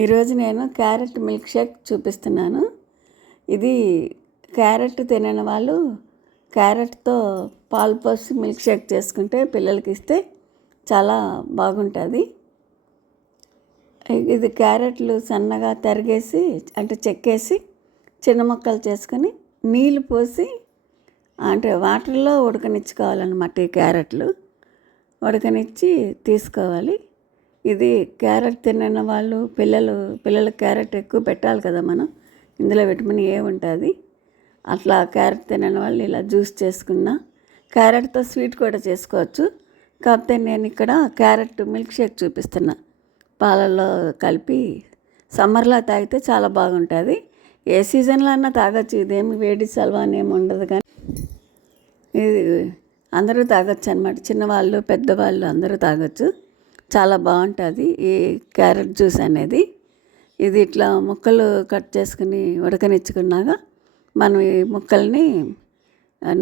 ఈరోజు నేను carrot milk shake చూపిస్తున్నాను. ఇది క్యారెట్ తినని వాళ్ళు క్యారెట్తో పాలు పోసి మిల్క్ షేక్ చేసుకుంటే పిల్లలకి ఇస్తే చాలా బాగుంటుంది. ఇది క్యారెట్లు సన్నగా తరిగేసి అంటే చెక్కేసి చిన్న ముక్కలు చేసుకొని నీళ్ళు పోసి అంటే వాటర్లో ఉడకనిచ్చుకోవాలన్నమాట. ఈ క్యారెట్లు ఉడకనిచ్చి తీసుకోవాలి. ఇది క్యారెట్ తినని వాళ్ళు పిల్లలకు క్యారెట్ ఎక్కువ పెట్టాలి కదా మనం, ఇందులో విటమిన్ ఏ ఉంటుంది. అట్లా క్యారెట్ తినని వాళ్ళు ఇలా జ్యూస్ చేసుకున్నా, క్యారెట్తో స్వీట్ కూడా చేసుకోవచ్చు. కాకపోతే నేను ఇక్కడ క్యారెట్ మిల్క్ షేక్ చూపిస్తున్నా. పాలల్లో కలిపి సమ్మర్లో తాగితే చాలా బాగుంటుంది. ఏ సీజన్లో అన్నా తాగొచ్చు. ఇదేమి వేడి చలవ అని ఏమి ఉండదు, కానీ ఇది అందరూ తాగొచ్చు అన్నమాట. చిన్నవాళ్ళు పెద్దవాళ్ళు అందరూ తాగొచ్చు. చాలా బాగుంటుంది ఈ క్యారెట్ జ్యూస్ అనేది. ఇది ఇట్లా ముక్కలు కట్ చేసుకుని ఉడకనిచ్చుకున్నాక మనం ఈ ముక్కల్ని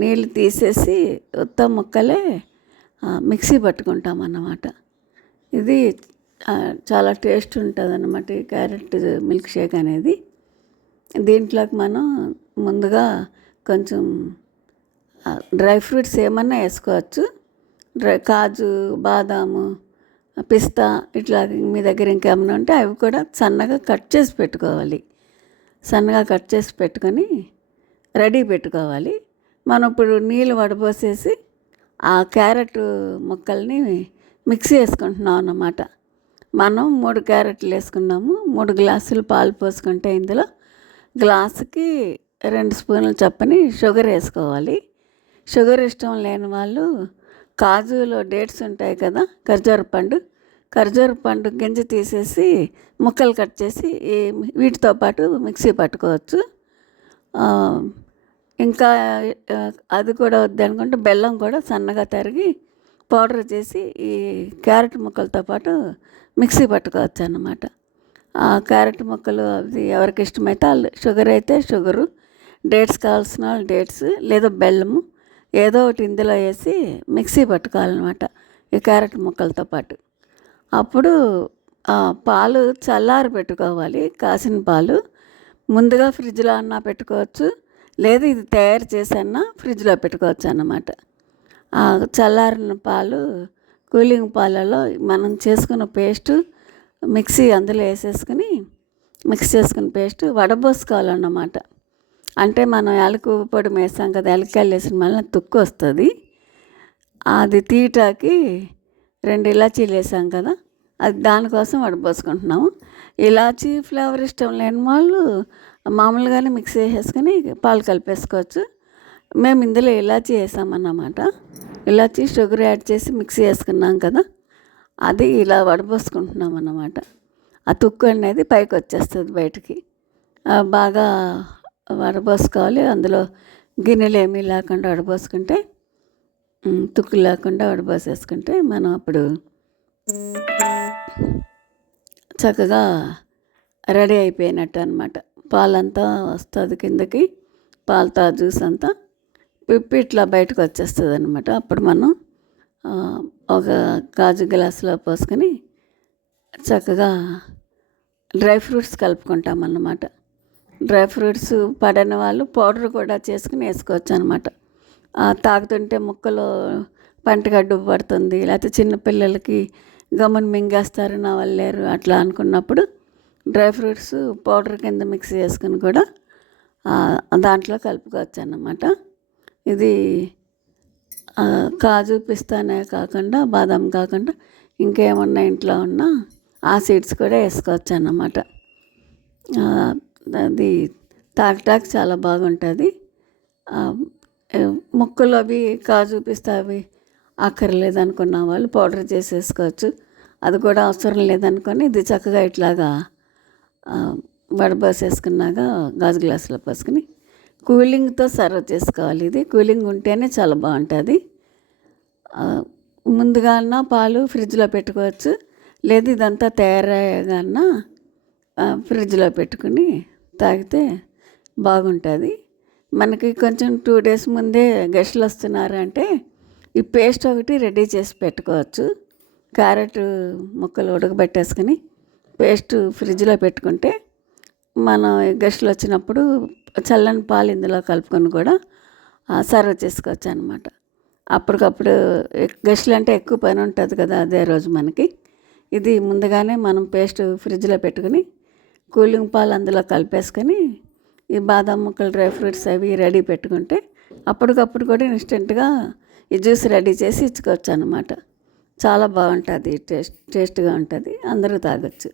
నీళ్ళు తీసేసి ఉత్త ముక్కలే మిక్సీ పట్టుకుంటాం అన్నమాట. ఇది చాలా టేస్ట్ ఉంటుంది అన్నమాట ఈ క్యారెట్ మిల్క్ షేక్ అనేది. దీంట్లోకి మనం ముందుగా కొంచెం డ్రై ఫ్రూట్స్ ఏమన్నా వేసుకోవచ్చు. కాజు, బాదాము, పిస్తా ఇట్లా మీ దగ్గర ఇంకేమైనా ఉంటే అవి కూడా సన్నగా కట్ చేసి పెట్టుకోవాలి. సన్నగా కట్ చేసి పెట్టుకొని రెడీ పెట్టుకోవాలి. మనం ఇప్పుడు నీళ్ళు వడపోసేసి ఆ క్యారెట్ ముక్కల్ని మిక్సీ వేసుకుంటున్నాం అన్నమాట. మనం 3 క్యారెట్లు వేసుకున్నాము. 3 గ్లాసులు పాలు పోసుకుంటే ఇందులో గ్లాసుకి 2 స్పూన్లు చప్పని షుగర్ వేసుకోవాలి. షుగర్ ఇష్టం లేని వాళ్ళు కాజులో డేట్స్ ఉంటాయి కదా, ఖర్జూర పండు గింజ తీసేసి ముక్కలు కట్ చేసి వీటితో పాటు మిక్సీ పట్టుకోవచ్చు. ఇంకా అది కూడా వద్దనుకుంటే బెల్లం కూడా సన్నగా తరిగి పౌడర్ చేసి ఈ క్యారెట్ ముక్కలతో పాటు మిక్సీ పట్టుకోవచ్చు అన్నమాట. ఆ క్యారెట్ ముక్కలు అది ఎవరికి ఇష్టమైతే వాళ్ళు, షుగర్ అయితే షుగరు, డేట్స్ కావాల్సిన వాళ్ళు డేట్స్ లేదా బెల్లము ఏదో ఒకటి ఇందులో వేసి మిక్సీ పట్టుకోవాలన్నమాట ఈ క్యారెట్ ముక్కలతో పాటు. అప్పుడు పాలు చల్లారి పెట్టుకోవాలి. కాసిన పాలు ముందుగా ఫ్రిడ్జ్లో అన్నా పెట్టుకోవచ్చు, లేదు ఇది తయారు చేసన్నా ఫ్రిడ్జ్లో పెట్టుకోవచ్చు అన్నమాట. చల్లారిన పాలు కూలింగ్ పాలలో మనం చేసుకున్న పేస్టు మిక్సీ అందులో వేసేసుకుని మిక్స్ చేసుకున్న పేస్ట్ వడబోసుకోవాలన్నమాట. అంటే మనం యాలకు పొడి వేసాం కదా, యాలక్కాయలు వేసిన మళ్ళీ తుక్కు వస్తుంది. అది తీయటానికి 2 ఇలాచీలు వేసాం కదా, అది దానికోసం వడపోసుకుంటున్నాము. ఇలాచీ ఫ్లేవర్ ఇష్టం లేని వాళ్ళు మామూలుగానే మిక్స్ చేసేసుకొని పాలు కలిపేసుకోవచ్చు. మేము ఇందులో ఇలాచీ వేసామన్నమాట. ఇలాచీ షుగర్ యాడ్ చేసి మిక్సీ వేసుకున్నాం కదా, అది ఇలా వడపోసుకుంటున్నాం అన్నమాట. ఆ తుక్కు అనేది పైకి వచ్చేస్తుంది బయటికి. బాగా వడపోసుకోవాలి. అందులో గిన్నెలు ఏమీ లేకుండా వడపోసుకుంటే, తుక్కు లేకుండా వడపోసేసుకుంటే మనం అప్పుడు చక్కగా రెడీ అయిపోయినట్టు అనమాట. పాలంతా వస్తుంది కిందకి, పాలతో జ్యూస్ అంతా పిప్పి ఇట్లా బయటకు వచ్చేస్తుంది అనమాట. అప్పుడు మనం ఒక గాజు గ్లాసులో పోసుకొని చక్కగా డ్రై ఫ్రూట్స్ కలుపుకుంటాం అన్నమాట. డ్రై ఫ్రూట్స్ పడని వాళ్ళు పౌడర్ కూడా చేసుకుని వేసుకోవచ్చు అనమాట. తాగుతుంటే ముక్కలో పంటగడ్డు పడుతుంది, లేకపోతే చిన్నపిల్లలకి గమ్మున మింగేస్తారు, నా వల్లేరు అట్లా అనుకున్నప్పుడు డ్రై ఫ్రూట్స్ పౌడర్ కింద మిక్స్ చేసుకుని కూడా దాంట్లో కలుపుకోవచ్చు అన్నమాట. ఇది కాజు, పిస్తానే కాకుండా, బాదం కాకుండా ఇంకేమన్నా ఇంట్లో ఉన్నా ఆ సీడ్స్ కూడా వేసుకోవచ్చు అన్నమాట. అది తాగటానికి చాలా బాగుంటుంది. ముక్కలు అవి కాజు, పిస్తా అవి అక్కర్లేదు అనుకున్న వాళ్ళు పౌడర్ చేసేసుకోవచ్చు. అది కూడా అవసరం లేదనుకొని ఇది చక్కగా ఇట్లాగా వడబోసేసుకున్నాక గాజు గ్లాసులో పోసుకుని కూలింగ్తో సర్వ్ చేసుకోవాలి. ఇది కూలింగ్ ఉంటేనే చాలా బాగుంటుంది. ముందుగా పాలు ఫ్రిడ్జ్లో పెట్టుకోవచ్చు, లేదు ఇదంతా తయారయ్యాగా ఫ్రిడ్జ్లో పెట్టుకుని తాగితే బాగుంటుంది. మనకి కొంచెం 2 days ముందే గెస్టులు వస్తున్నారు అంటే ఈ పేస్ట్ ఒకటి రెడీ చేసి పెట్టుకోవచ్చు. క్యారెట్ ముక్కలు ఉడకబెట్టేసుకుని పేస్ట్ ఫ్రిడ్జ్లో పెట్టుకుంటే మనం గెస్టులు వచ్చినప్పుడు చల్లని పాలు ఇందులో కలుపుకొని కూడా సర్వ్ చేసుకోవచ్చు అనమాట. అప్పటికప్పుడు గెస్టులు అంటే ఎక్కువ పని ఉంటుంది కదా అదే రోజు మనకి. ఇది ముందుగానే మనం పేస్ట్ ఫ్రిడ్జ్లో పెట్టుకుని కూలింగ్ పాలు అందులో కలిపేసుకొని ఈ బాదం ముక్కలు, డ్రై ఫ్రూట్స్ అవి రెడీ పెట్టుకుంటే అప్పటికప్పుడు కూడా ఇన్స్టెంట్గా ఈ జ్యూస్ రెడీ చేసి ఇచ్చుకోవచ్చు అనమాట. చాలా బాగుంటుంది, టేస్ట్గా ఉంటుంది, అందరూ తాగొచ్చు.